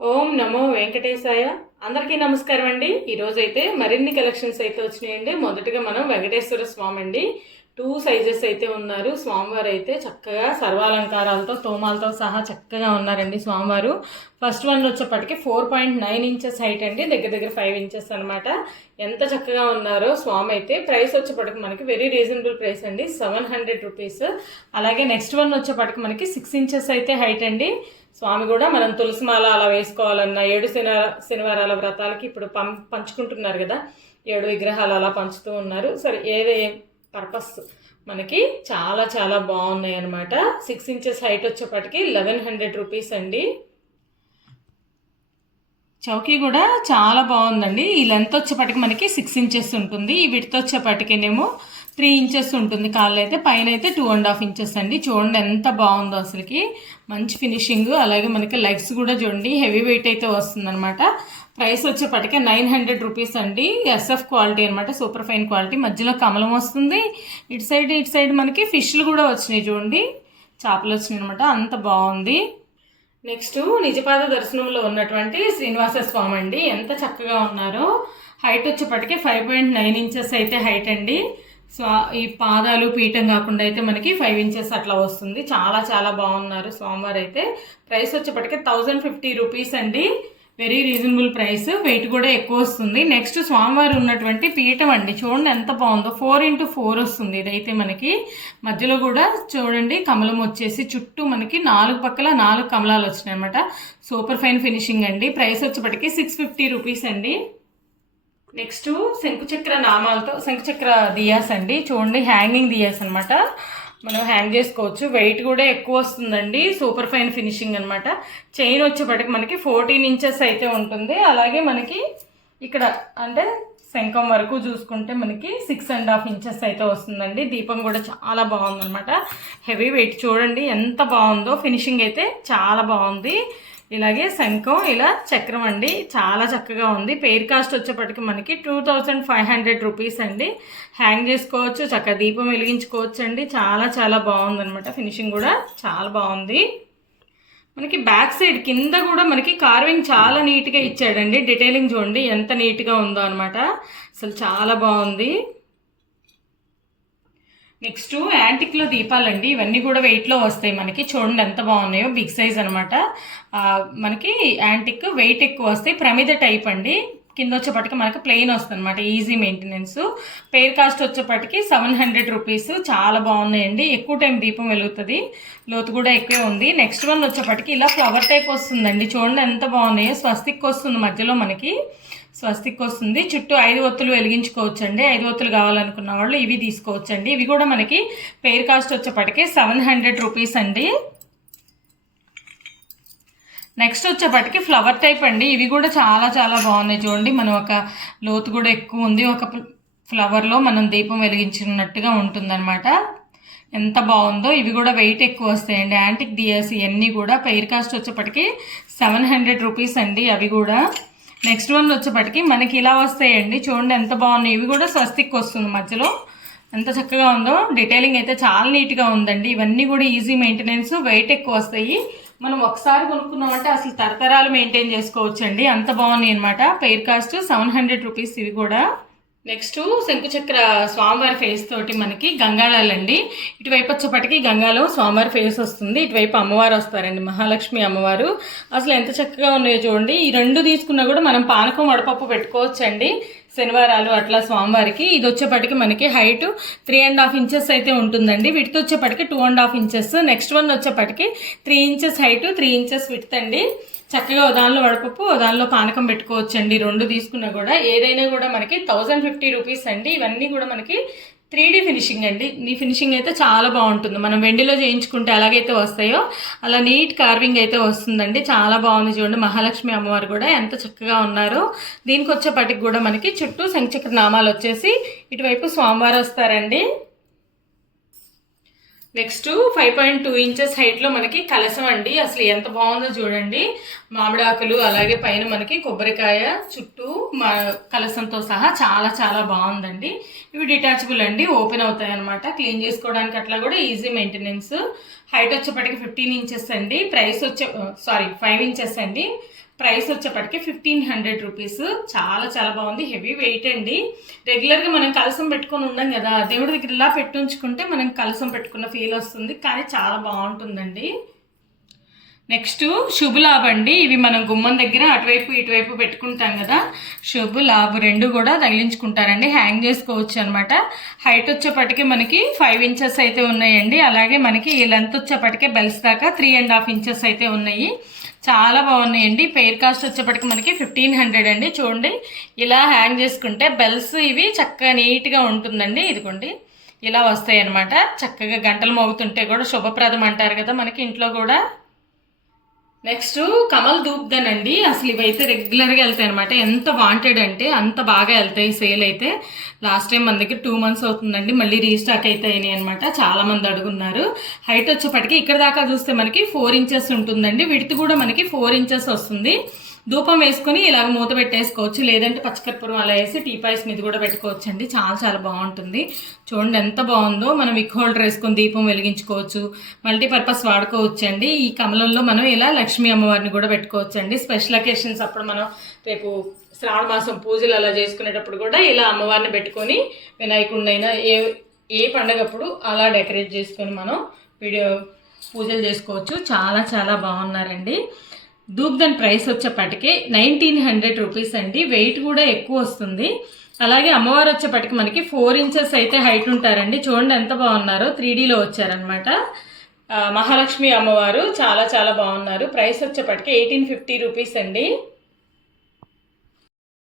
ఓం నమో వెంకటేశాయ. అందరికీ నమస్కారం అండి. ఈరోజు అయితే మరిన్ని కలెక్షన్స్ అయితే వచ్చినాయండి. మొదటిగా మనం వెంకటేశ్వర స్వామి అండి. 2 సైజెస్ అయితే ఉన్నారు. స్వామివారు అయితే చక్కగా సర్వాలంకారాలతో తోమాలతో సహా చక్కగా ఉన్నారండి స్వామివారు. ఫస్ట్ వన్ వచ్చేప్పటికి 4.9 ఇంచెస్ హైట్ అండి, దగ్గర దగ్గర 5 ఇంచెస్ అనమాట. ఎంత చక్కగా ఉన్నారో స్వామి అయితే. ప్రైస్ వచ్చేప్పటికి మనకి వెరీ రీజనబుల్ ప్రైస్ అండి, 700 రూపీస్. అలాగే నెక్స్ట్ వన్ వచ్చేప్పటికి మనకి 6 ఇంచెస్ అయితే హైట్ అండి. స్వామి కూడా మనం తులసిమాల అలా వేసుకోవాలన్నా 7 శనివారాల వ్రతాలకి ఇప్పుడు పంచుకుంటున్నారు కదా, 7 విగ్రహాలు అలా పంచుతూ ఉన్నారు. సరే, ఏదే పర్పస్ మనకి చాలా చాలా బాగున్నాయి అనమాట. 6 ఇంచెస్ హైట్ వచ్చేప్పటికి 1100 రూపీస్ అండి. చౌకీ కూడా చాలా బాగుందండి. ఈ లెంత్ వచ్చేప్పటికి మనకి 6 ఇంచెస్ ఉంటుంది. ఈ విడ్త్ వచ్చేప్పటికేనేమో 3 ఇంచెస్ ఉంటుంది. కాళ్ళు అయితే పైన అయితే 2.5 ఇంచెస్ అండి. చూడండి ఎంత బాగుందో అసలుకి, మంచి ఫినిషింగ్. అలాగే మనకి లెగ్స్ కూడా చూడండి హెవీ వెయిట్ అయితే వస్తుంది అనమాట. ప్రైస్ వచ్చేప్పటికే 900 రూపీస్ అండి. ఎస్ఎఫ్ క్వాలిటీ అనమాట, సూపర్ ఫైన్ క్వాలిటీ. మధ్యలో కమలం వస్తుంది. ఇటు సైడ్ మనకి ఫిష్లు కూడా వచ్చినాయి చూడండి, చేపలు వచ్చినాయి అనమాట. అంత బాగుంది. నెక్స్ట్ నిజపాద దర్శనంలో ఉన్నటువంటి శ్రీనివాస స్వామి అండి. ఎంత చక్కగా ఉన్నారో. హైట్ వచ్చేప్పటికే 5.9 ఇంచెస్ అయితే హైట్ అండి. సో ఈ పాదాలు పీఠం కాకుండా అయితే మనకి 5 ఇంచెస్ అట్లా వస్తుంది. చాలా చాలా బాగున్నారు స్వామివారు అయితే. ప్రైస్ వచ్చేప్పటికే 1050 రూపీస్ అండి, వెరీ రీజనబుల్ ప్రైస్. వెయిట్ కూడా ఎక్కువ వస్తుంది. నెక్స్ట్ స్వామివారు ఉన్నటువంటి పీఠం అండి, చూడండి ఎంత బాగుందో. 4x4 వస్తుంది ఇదైతే మనకి. మధ్యలో కూడా చూడండి కమలం వచ్చేసి చుట్టూ మనకి 4 పక్కల 4 కమలాలు వచ్చినాయి అనమాట. సూపర్ ఫైన్ ఫినిషింగ్ అండి. ప్రైస్ వచ్చేప్పటికి 650 రూపీస్ అండి. నెక్స్ట్ శంకుచక్ర నామాలతో శంకుచక్ర దియాస్ అండి. చూడండి హ్యాంగింగ్ దియాస్ అనమాట, మనం హ్యాంగ్ చేసుకోవచ్చు. వెయిట్ కూడా ఎక్కువ వస్తుందండి, సూపర్ ఫైన్ ఫినిషింగ్ అనమాట. చైన్ వచ్చేప్పటికి మనకి 14 ఇంచెస్ అయితే ఉంటుంది. అలాగే మనకి ఇక్కడ అంటే శంఖం వరకు చూసుకుంటే మనకి 6.5 ఇంచెస్ అయితే వస్తుందండి. దీపం కూడా చాలా బాగుందనమాట. హెవీ వెయిట్ చూడండి ఎంత బాగుందో. ఫినిషింగ్ అయితే చాలా బాగుంది. ఇలాగే శంఖం ఇలా చక్రం అండి, చాలా చక్కగా ఉంది. పెయిర్ కాస్ట్ వచ్చేప్పటికి మనకి 2500 రూపీస్ అండి. హ్యాంగ్ చేసుకోవచ్చు, చక్కగా దీపం వెలిగించుకోవచ్చు అండి. చాలా చాలా బాగుందనమాట. ఫినిషింగ్ కూడా చాలా బాగుంది. మనకి బ్యాక్ సైడ్ కింద కూడా మనకి కార్వింగ్ చాలా నీట్గా ఇచ్చాడండి. డీటెయిలింగ్ చూడండి ఎంత నీట్గా ఉందో అనమాట. అసలు చాలా బాగుంది. నెక్స్ట్ యాంటిక్లో దీపాలండి. ఇవన్నీ కూడా వెయిట్లో వస్తాయి మనకి. చూడండి ఎంత బాగున్నాయో, బిగ్ సైజ్ అనమాట. మనకి యాంటిక్ వెయిట్ ఎక్కువ వస్తాయి. ప్రమిద టైప్ అండి. కింద వచ్చేప్పటికి మనకి ప్లెయిన్ వస్తుంది అనమాట, ఈజీ మెయింటెనెన్స్. పెయిర్ కాస్ట్ వచ్చేప్పటికి 700 రూపీస్. చాలా బాగున్నాయండి, ఎక్కువ టైం దీపం వెలుగుతుంది, లోతు కూడా ఎక్కువే ఉంది. నెక్స్ట్ వన్ వచ్చేప్పటికి ఇలా ఫ్లవర్ టైప్ వస్తుందండి. చూడండి ఎంత బాగున్నాయో. స్వస్తిక్ వస్తుంది మధ్యలో మనకి, స్వస్తిక్ వస్తుంది. చుట్టూ 5 ఒత్తులు వెలిగించుకోవచ్చు అండి. 5 ఒత్తులు కావాలనుకున్న వాళ్ళు ఇవి తీసుకోవచ్చు అండి. ఇవి కూడా మనకి పెయిర్ కాస్ట్ వచ్చేప్పటికి 700 రూపీస్ అండి. నెక్స్ట్ వచ్చేప్పటికి ఫ్లవర్ టైప్ అండి. ఇవి కూడా చాలా చాలా బాగున్నాయి చూడండి. మనం ఒక లోతు కూడా ఎక్కువ ఉంది. ఒక ఫ్లవర్లో మనం దీపం వెలిగించినట్టుగా ఉంటుందన్నమాట. ఎంత బాగుందో. ఇవి కూడా వెయిట్ ఎక్కువ వస్తాయండి. యాంటిక్ దియాస్ ఇవన్నీ కూడా. పెయిర్ కాస్ట్ వచ్చేప్పటికి 700 రూపీస్ అండి అవి కూడా. నెక్స్ట్ వన్ వచ్చేప్పటికి మనకి ఇలా వస్తాయండి. చూడండి ఎంత బాగున్నాయి. ఇవి కూడా స్వస్తిక్ వస్తుంది మధ్యలో. ఎంత చక్కగా ఉందో. డీటెయిలింగ్ అయితే చాలా నీట్గా ఉందండి. ఇవన్నీ కూడా ఈజీ మెయింటెనెన్స్, వెయిట్ ఎక్కువ వస్తాయి. మనం ఒకసారి కొనుక్కున్నామంటే అసలు తరతరాలు మెయింటైన్ చేసుకోవచ్చు అండి, అంత బాగున్నాయి అనమాట. పెయిర్ కాస్ట్ 700 రూపీస్ ఇవి కూడా. నెక్స్ట్ శంకుచక్ర స్వామివారి ఫేస్ తోటి మనకి గంగాళాలండి. ఇటువైపు వచ్చేప్పటికి గంగాలో స్వామివారి ఫేస్ వస్తుంది, ఇటువైపు అమ్మవారు వస్తారండి, మహాలక్ష్మి అమ్మవారు. అసలు ఎంత చక్కగా ఉన్నాయో చూడండి. ఈ 2 తీసుకున్నా కూడా మనం పానకం వడపప్పు పెట్టుకోవచ్చు అండి శనివారాలు అట్లా స్వామివారికి. ఇది వచ్చేప్పటికి మనకి హైట్ 3.5 ఇంచెస్ అయితే ఉంటుందండి. విడ్త్ వచ్చేప్పటికి 2.5 ఇంచెస్. నెక్స్ట్ వన్ వచ్చేప్పటికి 3 ఇంచెస్ హైట్, 3 ఇంచెస్ విడ్త్ అండి. చక్కగా దానిలో వడపప్పు, దానిలో పానకం పెట్టుకోవచ్చు అండి. 2 తీసుకున్నా కూడా. ఏదైనా కూడా మనకి 1050 రూపీస్ అండి. ఇవన్నీ కూడా మనకి 3D ఫినిషింగ్ అండి. ఈ ఫినిషింగ్ అయితే చాలా బాగుంటుంది. మనం వెండిలో చేయించుకుంటే ఎలాగైతే వస్తాయో అలా నీట్ కార్వింగ్ అయితే వస్తుందండి. చాలా బాగుంది చూడండి. మహాలక్ష్మి అమ్మవారు కూడా ఎంత చక్కగా ఉన్నారో. దీనికి వచ్చేప్పటికి కూడా మనకి చుట్టూ శంఖచక్ర నామాలు వచ్చేసి ఇటువైపు స్వామివారు వస్తారండి. నెక్స్ట్ 5.2 ఇంచెస్ హైట్లో మనకి కలశం అండి. అసలు ఎంత బాగుందో చూడండి. మామిడాకులు, అలాగే పైన మనకి కొబ్బరికాయ, చుట్టూ కలశంతో సహా చాలా చాలా బాగుందండి. ఇవి డిటాచబుల్ అండి, ఓపెన్ అవుతాయి అనమాట. క్లీన్ చేసుకోవడానికి అట్లా కూడా ఈజీ మెయింటెనెన్స్. హైట్ వచ్చేప్పటికి 15 ఇంచెస్ అండి. ప్రైస్ 5 ఇంచెస్ అండి. ప్రైస్ వచ్చేప్పటికి 1500 రూపీస్. చాలా చాలా బాగుంది, హెవీ వెయిట్ అండి. రెగ్యులర్గా మనం కలసం పెట్టుకొని ఉండం కదా, దేవుడి దగ్గర ఇలా పెట్టుంచుకుంటే మనం కలసం పెట్టుకున్న ఫీల్ వస్తుంది, కానీ చాలా బాగుంటుందండి. నెక్స్ట్ శుభలాభ్ అండి. ఇవి మనం గుమ్మం దగ్గర అటువైపు ఇటువైపు పెట్టుకుంటాం కదా, శుభలాభ్ రెండు కూడా తగిలించుకుంటారండి, హ్యాంగ్ చేసుకోవచ్చు అనమాట. హైట్ వచ్చేప్పటికే మనకి 5 ఇంచెస్ అయితే ఉన్నాయండి. అలాగే మనకి ఈ లెంత్ వచ్చేప్పటికే బెల్స్ దాకా 3.5 ఇంచెస్ అయితే ఉన్నాయి. చాలా బాగున్నాయండి. పెయిర్ కాస్ట్ వచ్చేప్పటికి మనకి 1500 అండి. చూడండి, ఇలా హ్యాంగ్ చేసుకుంటే బెల్స్ ఇవి చక్కగా నీట్గా ఉంటుందండి. ఇదిగోండి, ఇలా వస్తాయి అనమాట. చక్కగా గంటలు మోగుతుంటే కూడా శుభప్రదం అంటారు కదా మనకి ఇంట్లో కూడా. నెక్స్ట్ కమల్ ధూప్దన్ అండి. అసలు ఇవైతే రెగ్యులర్గా వెళ్తాయి అనమాట. ఎంత వాంటెడ్ అంటే అంత బాగా వెళ్తాయి. సేల్ అయితే లాస్ట్ టైం మన దగ్గర 2 months అవుతుందండి, మళ్ళీ రీస్టాక్ అయితే అయినాయి అనమాట. చాలా మంది అడుగున్నారు. హైట్ వచ్చేప్పటికి ఇక్కడ దాకా చూస్తే మనకి 4 ఇంచెస్ ఉంటుందండి. విడ్త్ కూడా మనకి 4 ఇంచెస్ వస్తుంది. ధూపం వేసుకొని ఇలాగ మూత పెట్టేసుకోవచ్చు, లేదంటే పచ్చకర్పూరం అలా వేసి టీపాయ్స్ మీద కూడా పెట్టుకోవచ్చు అండి. చాలా చాలా బాగుంటుంది. చూడండి ఎంత బాగుందో. మనం విక్ హోల్డర్ వేసుకొని దీపం వెలిగించుకోవచ్చు, మల్టీపర్పస్ వాడుకోవచ్చు అండి. ఈ కమలంలో మనం ఇలా లక్ష్మీ అమ్మవారిని కూడా పెట్టుకోవచ్చు అండి. స్పెషల్ అకేషన్స్ అప్పుడు మనం రేపు శ్రావణ మాసం పూజలు అలా చేసుకునేటప్పుడు కూడా ఇలా అమ్మవారిని పెట్టుకొని వినాయకుడినైనా ఏ పండగప్పుడు అలా డెకరేట్ చేసుకొని మనం పూజలు చేసుకోవచ్చు. చాలా చాలా బాగున్నారండి. ధూప్దన్ ప్రైస్ వచ్చేప్పటికి 1900 రూపీస్ అండి. వెయిట్ కూడా ఎక్కువ వస్తుంది. అలాగే అమ్మవారు వచ్చేప్పటికి మనకి 4 ఇంచెస్ అయితే హైట్ ఉంటారండి. చూడండి ఎంత బాగున్నారో, 3Dలో వచ్చారనమాట. మహాలక్ష్మి అమ్మవారు చాలా చాలా బాగున్నారు. ప్రైస్ వచ్చేప్పటికి 1850 రూపీస్ అండి.